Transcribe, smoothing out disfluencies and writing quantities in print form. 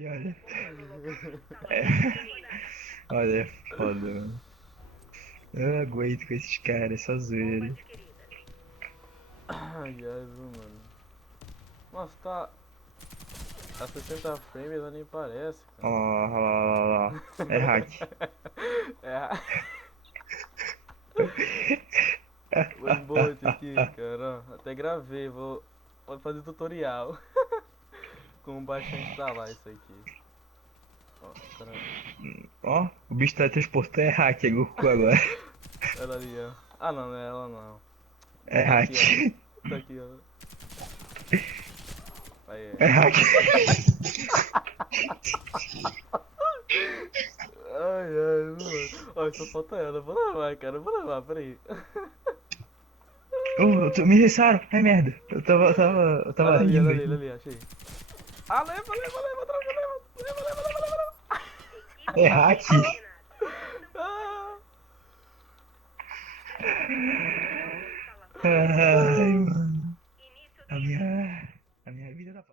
E olha. É, olha, é foda, mano. Eu não aguento com esses caras, só zoeira. Ai, ai, viu, mano. Nossa, tá a 60 frames, ela nem parece, Olha cara. lá, olha lá, olha lá, olha lá. É hack. É. Os bots aqui, cara. Ó. Até gravei, vou fazer tutorial. Como baixar e instalar isso aqui. Ó, cara. Ó, o bicho tá transportando é hack, é Goku agora. Ela ali, ó. Ah, não, não é ela não. É Tá hack. aqui, ó. Tá aqui, ó. Aí, É hack. ai, ai, mano. Ó, só falta ela. Eu vou levar, cara. Eu vou levar, peraí. Me ressaram. Ai, merda. Eu tava rindo Olha aqui. ali, achei. Ah, leva, droga, leva. É hack. Ah. Ai, mano. A minha vida tá